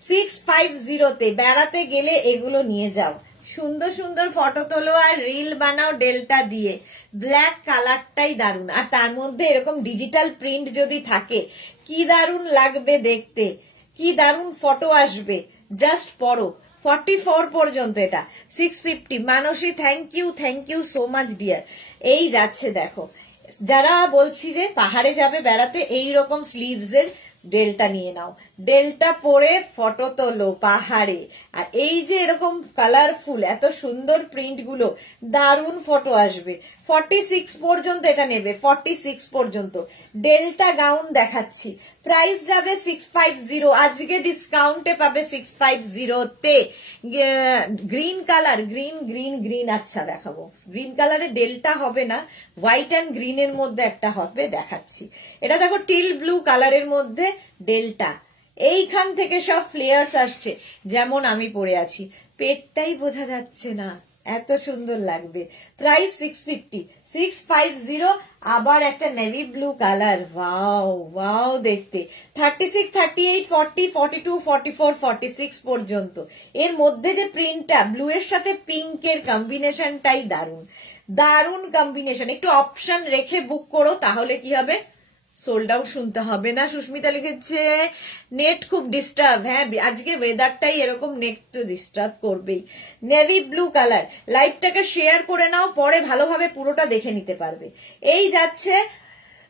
650-তে বেড়াতে গেলে এগুলো নিয়ে যাও, সুন্দর সুন্দর ফটো তোলো আর রিল বানাও ডেল্টা দিয়ে। ব্ল্যাক কালারটাই দারুন, আর তার মধ্যে এরকম ডিজিটাল প্রিন্ট যদি থাকে কি দারুন লাগবে দেখতে, কি দারুন ফটো আসবে। জাস্ট পড়ো। 44 পর্যন্ত এটা 650। Manasi thank you so much dear. এই যাচ্ছে দেখো, যারা বলছি যে পাহাড়ে যাবে বেড়াতে, এইরকম স্লিভস এর ডেল্টা নিয়ে নাও, ডেল্টা পরে ফটো তোলো পাহাড়ে। আর এই যে এরকম কালারফুল এত সুন্দর প্রিন্ট গুলো, দারুন ফটো আসবে। 46 পর্যন্ত এটা নেবে, 46 পর্যন্ত ডেল্টা গাউন দেখাচ্ছি। প্রাইস যাবে 650, আজকে ডিসকাউন্টে পাবে 650-তে। Green colour, green green green, আচ্ছা দেখাবো। গ্রিন কালারে ডেল্টা হবে না, হোয়াইট অ্যান্ড গ্রিনের মধ্যে একটা হবে, দেখাচ্ছি। এটা দেখো, টিল ব্লু কালারের মধ্যে ডেল্টা। এইখান থেকে সব ফ্লেয়ার্স আসছে, যেমন আমি পরে আছি, পেটটাই বোঝা যাচ্ছে না, এত সুন্দর লাগবে। প্রাইস 650, 650। আবার একটা navy blue colour, wow wow দেখতে। 36, 38, 40, 42, 44, 46 পর্যন্ত। এর মধ্যে যে প্রিন্টটা, ব্লু এর সাথে পিঙ্কের কম্বিনেশনটাই দারুন, দারুন কম্বিনেশন। একটু অপশন রেখে বুক করো, তাহলে কি হবে, সোল্ড আউট শুনতে হবে না। সুস্মিতা লিখেছে নেট খুব ডিস্টার্ব। হ্যাঁ, আজকে ওয়েদারটাই এরকম, নেট তো ডিস্টার্ব করবেই। নেভি ব্লু কালার, লাইভটাকে শেয়ার করে নাও, পরে ভালোভাবে পুরোটা দেখে নিতে পারবে। এই যাচ্ছে,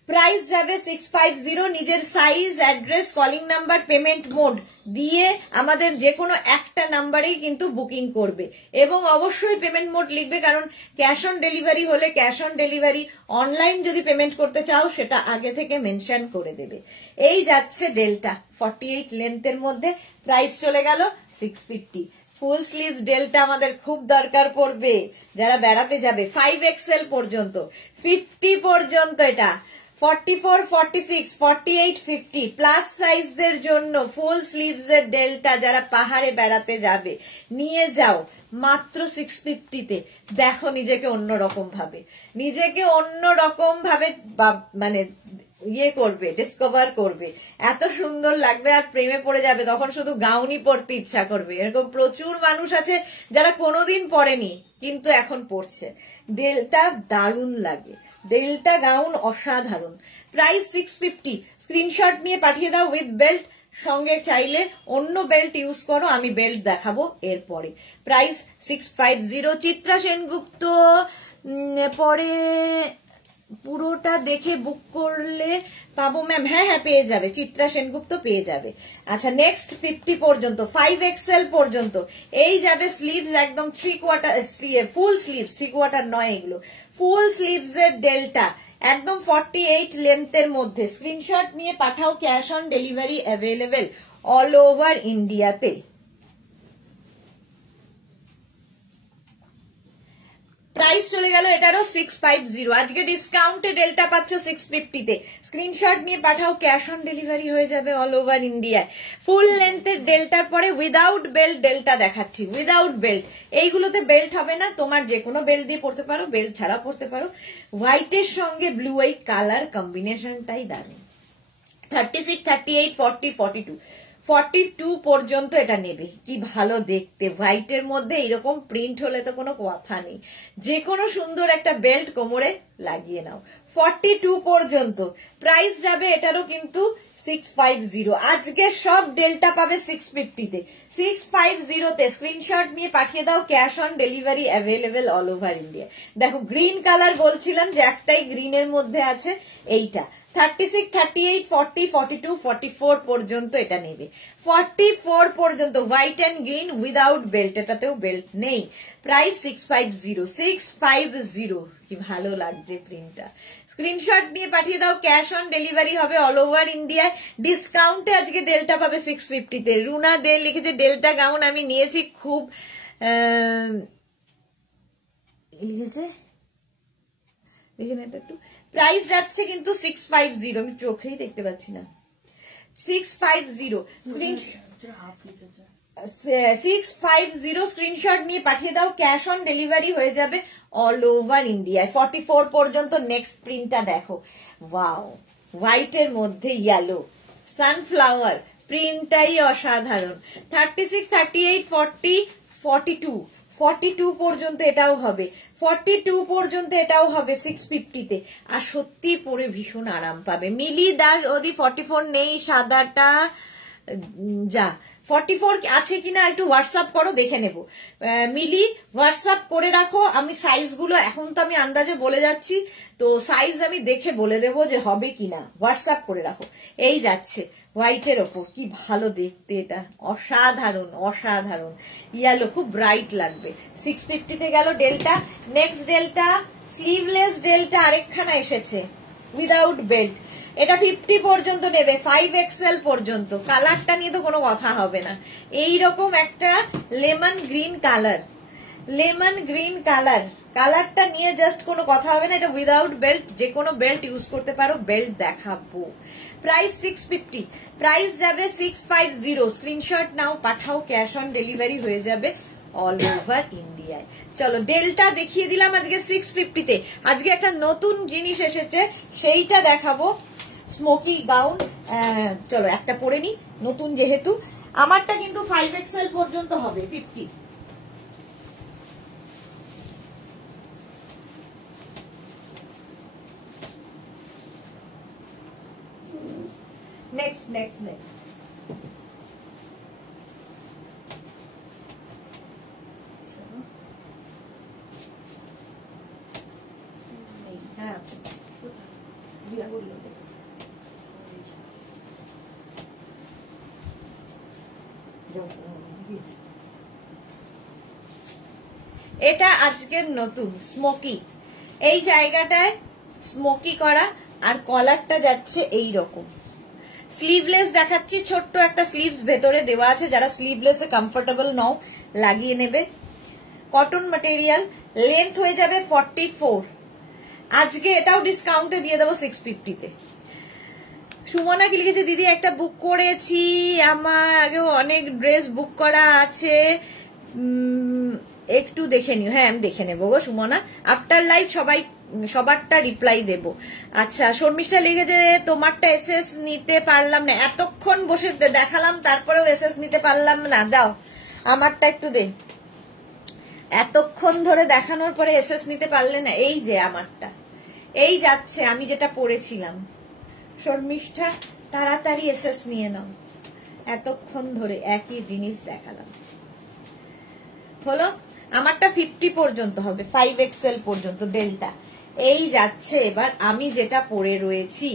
প্রাইস যাবে 650। নিজের size, address, calling number, payment mode দিয়ে আমাদের যে কোনো একটা নাম্বারেই কিন্তু বুকিং করবে, এবং অবশ্যই পেমেন্ট মোড লিখবে, কারণ ক্যাশ অন ডেলিভারি হলে ক্যাশ অন ডেলিভারি, অনলাইন যদি পেমেন্ট করতে চাও সেটা আগে থেকে মেনশন করে দেবে। এই যাচ্ছে ডেল্টা, 48 লেন্থের মধ্যে, প্রাইস চলে গেল 650। ফুল স্লিভস ডেল্টা আমাদের খুব দরকার পড়বে যারা বেড়াতে যাবে। 5XL পর্যন্ত, 50 পর্যন্ত এটা। 44, 46, 48, 50 প্লাস সাইজদের জন্য ফুল স্লিভস এর ডেল্টা যারা পাহাড়ে বেড়াতে যাবে নিয়ে যাও মাত্র 650-তে। দেখো নিজেকে অন্যরকম ভাবে, নিজেকে অন্যরকম ভাবে মানে ইয়ে করবে, ডিসকভার করবে, এত সুন্দর লাগবে আর প্রেমে পড়ে যাবে। তখন শুধু গাউনই পরতে ইচ্ছা করবে। এরকম প্রচুর মানুষ আছে যারা কোনোদিন পরেনি কিন্তু এখন পরছে। ডেল্টা দারুণ লাগে, ডেল্টা গাউন অসাধারণ। প্রাইস 650। স্ক্রিনশট নিয়ে পাঠিয়ে দাও উইথ বেল্ট, সঙ্গে চাইলে অন্য বেল্ট ইউজ করো, আমি বেল্ট দেখাবো এরপরে। প্রাইস 650। চিত্রা সেনগুপ্ত, পরে পুরোটা দেখে বুক করলে পাবো ম্যাম? হ্যাঁ হ্যাঁ, পেয়ে যাবে, চিত্রা সেনগুপ্ত পেয়ে যাবে। আচ্ছা, নেক্সট 50 পর্যন্ত, 5XL পর্যন্ত। এই যাবে স্লিভস একদম 3/4 ফুল স্লিভস, 3/4 নয় এগুলো, ফুল স্লিভস এর ডেল্টা একদম 48 লেন্থের মধ্যে। স্ক্রিনশট নিয়ে পাঠাও, cash on delivery available all over ইন্ডিয়াতে। প্রাইস চলে গেল এটারও 650। আজকে ডিসকাউন্টে ডেল্টা পাচ্ছ 650-তে। স্ক্রিনশট নিয়ে পাঠাও, ক্যাশ অন ডেলিভারি হয়ে যাবে অল ওভার ইন্ডিয়ায়। ফুল লেন্থের ডেল্টার পরে উইদাউট বেল্ট ডেল্টা দেখাচ্ছি, উইদাউট বেল্ট। এইগুলোতে বেল্ট হবে না, তোমার যে কোনো বেল্ট দিয়ে পড়তে পারো, বেল্ট ছাড়া পড়তে পারো। হোয়াইটের সঙ্গে ব্লু এই কালার কম্বিনেশনটাই দারুণ। 36, 38, 40, 42 42 পর্যন্ত এটা নেবে। কি ভালো দেখতে, হোয়াইটের মধ্যে এরকম প্রিন্ট হলে তো কোনো কথা নেই। যে কোনো সুন্দর একটা বেল্ট কোমরে লাগিয়ে নাও। 42 পর্যন্ত প্রাইস যাবে এটারও কিন্তু 650। আজকে সব ডেল্টা পাবে 650-তে। 650-তে স্ক্রিনশট নিয়ে পাঠিয়ে দাও, cash on delivery available all over India. দেখো গ্রিন কালার বলছিলাম যে একটাই গ্রিনের মধ্যে আছে, এইটা। 36, 38, 40, 42, 44 পর্যন্ত এটা নেবে। 44 পর্যন্ত white and green without belt, এটাতেও বেল্ট নেই। প্রাইস 650, 650। কি ভালো লাগছে প্রিন্টটা। স্ক্রিনশট নিয়ে পাঠিয়ে দাও, ক্যাশ অন ডেলিভারি হবে অল ওভার ইন্ডিয়ায়। ডিসকাউন্টে আজকে ডেল্টা পাবে 650-তে। রুনা দে লিখেছে ডেল্টা গাউন আমি নিয়েছি, খুব লিখেছে, দেখে না তো একটু। প্রাইস যাচ্ছে কিন্তু 650, আমি চোখেই দেখতে পাচ্ছি না। 650 650 স্ক্রিনশট নিয়ে পাঠিয়ে দাও, ক্যাশ অন ডেলিভারি হয়ে যাবে অল ওভার ইন্ডিয়ায়। 44 পর্যন্ত নেক্সট প্রিন্টটা দেখো, ওয়াও, হোয়াইটের মধ্যে ইয়েলো সানফ্লাওয়ার প্রিন্টটাই অসাধারণ। 36, 38, 40, 42 42 পর্যন্ত এটাও হবে। 42 পর্যন্ত এটাও হবে 650-তে। আর সত্যি পরে ভীষণ আরাম পাবে। মিলি দাস ওদি 44 নেই, সাদাটা যা 44 আছে কিনা একটু হোয়াটসঅ্যাপ করো, দেখে নেব। মিলি হোয়াটসঅ্যাপ করে রাখো, আমি সাইজগুলো এখন তো আমি আন্দাজে বলে যাচ্ছি, তো সাইজ আমি দেখে বলে দেবো যে হবে কিনা। হোয়াটসঅ্যাপ করে রাখো। এই যাচ্ছে হোয়াইটের ওপর, কি ভালো দেখতে, এটা অসাধারণ অসাধারণ। ইয়েলো খুব ব্রাইট লাগবে। 650-তে গেল Delta. Next Delta sleeveless Delta আরেকখানা এসেছে উইদাউট বেল্ট। এটা 50 পর্যন্ত নেবে, 5XL পর্যন্ত। কালারটা নিয়ে তো কোনো কথা হবে না। এইরকম একটা lemon green colour, lemon green colour, কালারটা নিয়ে জাস্ট কোনো কথা হবে না। এটা উইদাউট বেল্ট, যে কোনো বেল্ট ইউজ করতে পারো। বেল্ট দেখাবো। প্রাইস 650, প্রাইস যাবে 650। স্ক্রিনশট নাও, পাঠাও, ক্যাশ অন ডেলিভারি হয়ে যাবে অল ওভার ইন্ডিয়ায়। চলো ডেল্টা দেখিয়ে দিলাম আজকে 650-তে। আজকে একটা নতুন জিনিস এসেছে, সেইটা দেখাবো। স্মোকি গাউন, চলো একটা পরে নি, নতুন যেহেতু। আমারটা কিন্তু 5XL পর্যন্ত হবে, 50। নেক্সট নেক্সট নেক্সট হ্যাঁ এটা আজকের নতুন স্মোকি। এই জায়গাটায় স্মোকি করা, আর কলারটা যাচ্ছে এই রকম। স্লিভলেস দেখাচ্ছি, ছোট্ট একটা স্লিভস ভেতরে দেওয়া আছে। যারা স্লিভলেসে কমফোর্টেবল নও লাগিয়ে নেবে। কটন ম্যাটেরিয়াল, লেন্থ হয়ে যাবে 44। আজকে এটাও ডিসকাউন্টে দিয়ে দেবো 650-তে। সুমনা কি লিখেছে, দিদি একটা বুক করেছি, আমার আগেও অনেক ড্রেস বুক করা আছে, একটু দেখে নিও। হ্যাঁ আমি দেখে নেবো গো সুমনা, আফটার লাইভ সবারটা রিপ্লাই দেব। আচ্ছা শর্মিষ্ঠা লিখেছে তোমারটা এসএস নিতে পারলাম না, এতক্ষণ বসে দেখালাম তারপরেও এসএস নিতে পারলাম না, দাও আমারটা একটু দে। এতক্ষণ ধরে দেখানোর পরে এসএস নিতে পারলে না, এই যে আমারটা, এই যাচ্ছে আমি যেটা পড়েছিলাম। শর্মিষ্ঠা তাড়াতাড়ি এসএস নিয়ে নাও, এতক্ষণ ধরে একই জিনিস দেখালাম। হলো আমারটা 50 পর্যন্ত হবে, 5XL পর্যন্ত ডেল্টা। এই যাচ্ছে এবার আমি যেটা পরে রয়েছি,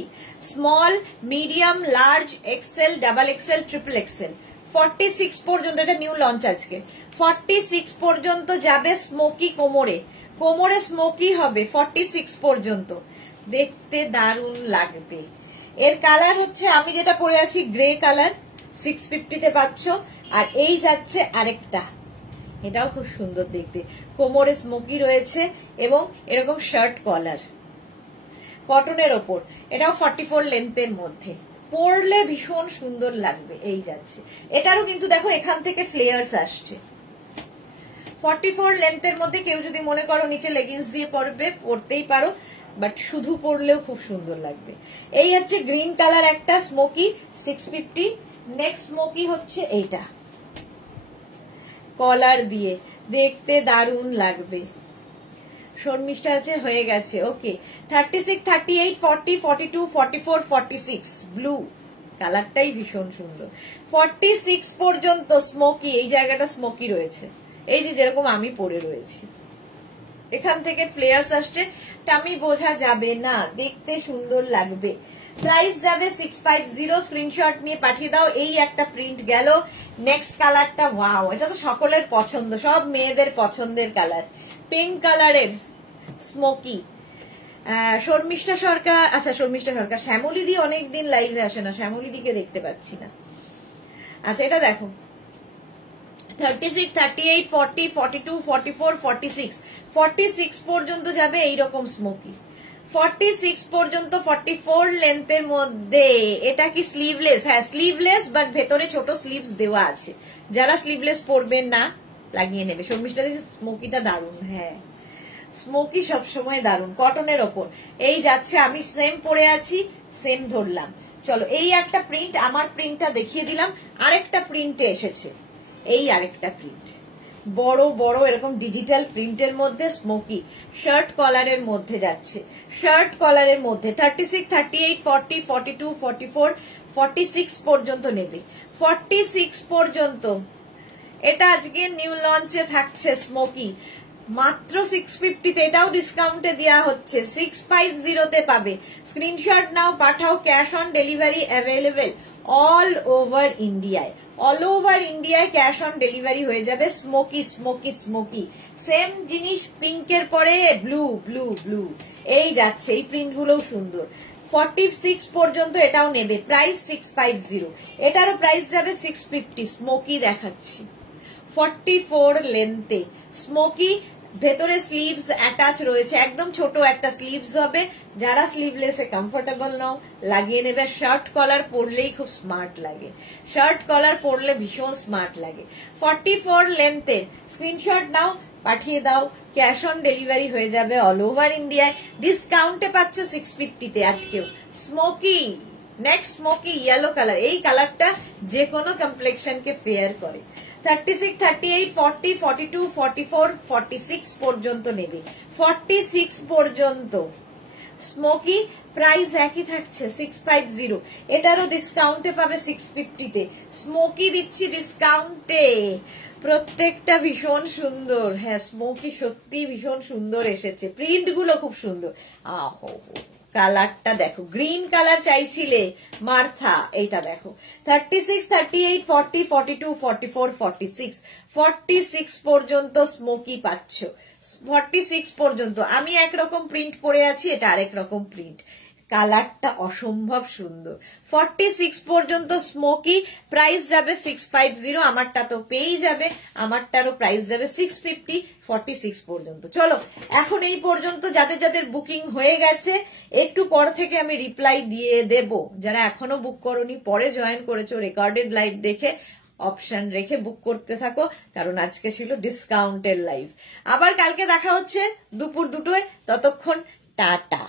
small, medium, large, XL, double XL, triple XL. 46 পর্যন্ত, এটা নিউ লঞ্চ আজকে। 46 পর্যন্ত যাবে স্মোকি কোমরে, কোমরে স্মোকি হবে 46 পর্যন্ত। দেখতে দারুণ লাগবে। এর কালার হচ্ছে আমি যেটা পরে আছি গ্রে কালার, 650-তে পাচ্ছ। আর এই যাচ্ছে আরেকটা, এটাও খুব সুন্দর দেখতে, কোমরে স্মোকি রয়েছে এবং এরকম শার্ট কলার, কটনের ওপর। এটাও 44 লেন্থের মধ্যে, পরলে ভীষণ সুন্দর লাগবে। এই যাচ্ছে, এটারও কিন্তু দেখো এখান থেকে ফ্লেয়ার্স আসছে। 44 লেন্থের মধ্যে কেউ যদি মনে করো নিচে লেগিংস দিয়ে পরবে, পরতেই পারো, বাট শুধু পরলেও খুব সুন্দর লাগবে। এই হচ্ছে গ্রিন কালার একটা স্মোকি 650। নেক্সট স্মোকি হচ্ছে এইটা, কলার দিয়ে দেখতে দারুণ লাগবে। শর্মিষ্ঠা আছে, হয়ে গেছে। ওকে, 36, 38, 40, 42, 44, 46 ব্লু কালারটাই ভীষণ সুন্দর। 46 পর্যন্ত স্মোকি, এই জায়গাটা স্মোকি রয়েছে, এই যে যেরকম আমি পরে রয়েছি, এখান থেকে ফ্লেয়ার্স আসছে, টামি বোঝা যাবে না, দেখতে সুন্দর লাগবে। প্রাইস যাবে 650। স্ক্রিনশট নিয়ে পাঠিয়ে দাও। এই একটা প্রিন্ট গেল। নেক্সট কালারটা, ওয়াও, এটা তো সকলের পছন্দ, সব মেয়েদের পছন্দের কালার, পিঙ্ক কালারের স্মোকি। শর্মিষ্ঠা সরকার, আচ্ছা শর্মিষ্ঠা সরকার, শ্যামলী দি অনেকদিন লাইভে আসে না, শ্যামলী দিকে দেখতে পাচ্ছি না। আচ্ছা এটা দেখো, 36, 38, 40, 42, 44, 46, 46 পর্যন্ত যাবে এইরকম স্মোকি। 46 পর্যন্ত 44 লেন্থের মধ্যে। এটা কি স্লিভলেস? হ্যাঁ স্লিভলেস, বাট ভেতরে ছোট স্লিভস দেওয়া আছে। যারা স্লিভলেস পরবেন না লাগিয়ে নেবে। শর্মিষ্ঠা দি স্মোকিটা দারুণ। হ্যাঁ স্মোকি সবসময় দারুণ, কটনের ওপর। এই যাচ্ছে, আমি সেম পরে আছি, সেম ধরলাম। চলো এই একটা প্রিন্ট, আমার প্রিন্টটা দেখিয়ে দিলাম। আরেকটা প্রিন্টে এসেছে, এই আরেকটা প্রিন্ট, বড় বড় এরকম ডিজিটাল প্রিন্টের মধ্যে স্মোকি, শার্ট কলারের মধ্যে যাচ্ছে, শার্ট কলারের মধ্যে। 36, 38, 40, 42, 44, 46 পর্যন্ত নেবে। 46 পর্যন্ত এটা আজকে নিউ লঞ্চে থাকছে স্মোকি, মাত্র 650 তে। এটাও ডিসকাউন্টে দেওয়া হচ্ছে, 650 তে পাবে। স্ক্রিনশট নাও, পাঠাও, cash on delivery available all over ইন্ডিয়ায়। অল ওভার ইন্ডিয়ায় ক্যাশ অন ডেলিভারি হয়ে যাবে। স্মোকি স্মোকি স্মোকি, সেম জিনিস পিঙ্কের পরে ব্লু ব্লু ব্লু, এই যাচ্ছে। এই প্রিন্ট গুলোও সুন্দর। 46 পর্যন্ত এটাও নেবে, প্রাইস 650। এটারও প্রাইস যাবে 650। স্মোকি দেখাচ্ছি 44 লেন্থে স্মোকি, ভেতরে স্লিভস অ্যাটাচ রয়েছে, একদম ছোট একটা স্লিভস হবে। যারা স্লিভলেসে কমফোর্টেবল নাও লাগিয়ে নেবে। শার্ট কলার পরলেই খুব স্মার্ট লাগে, শার্ট কলার পরলে ভীষণ স্মার্ট লাগে। 44 লেন্থের স্ক্রিনশট নাও, পাঠিয়ে দাও, ক্যাশ অন ডেলিভারি হয়ে যাবে অল ওভার ইন্ডিয়ায়। ডিসকাউন্টে পাচ্ছ 650 তে আজকেও। Smoky, next smoky yellow colour, এই কালারটা যে কোনো কমপ্লেক্সনকে ফেয়ার করে। 36, 38, 40, 42, 44, 46 পর্যন্ত নেবে। 46 পর্যন্ত স্মোকি, প্রাইস একই থাকছে 650। এটারও ডিসকাউন্টে পাবে 650 তে। স্মোকি দিচ্ছি ডিসকাউন্টে, প্রত্যেকটা ভীষণ সুন্দর। হ্যাঁ স্মোকি সত্যি ভীষণ সুন্দর এসেছে, প্রিন্ট গুলো খুব সুন্দর। আহো কালারটা দেখো, গ্রিন কালার চাইছিলে মার্থা, এইটা দেখো। 36, 38, 40, 42, 44, 46, 46 পর্যন্ত স্মোকি পাচ্ছ। 46 পর্যন্ত। আমি একরকম প্রিন্ট পরে আছি, এটা আরেক রকম প্রিন্ট, কালারটা অসম্ভব সুন্দর। 46 পর্যন্ত স্মোকি, প্রাইস যাবে 650। আমারটা তো পেয়েই যাবে, আমারটারও প্রাইস যাবে 650। 46 পর্যন্ত। চলো এখন এই পর্যন্ত যাদের যাদের বুকিং হয়ে গেছে, একটু পর থেকে আমি রিপ্লাই দিয়ে দেব। যারা এখনো বুক করোনি, পরে জয়েন করেছো, রেকর্ডেড লাইভ দেখে অপশন রেখে বুক করতে থাকো, কারণ আজকে ছিল ডিসকাউন্টের লাইভ। আবার কালকে দেখা হচ্ছে দুপুর 2টায়, ততক্ষণ টাটা।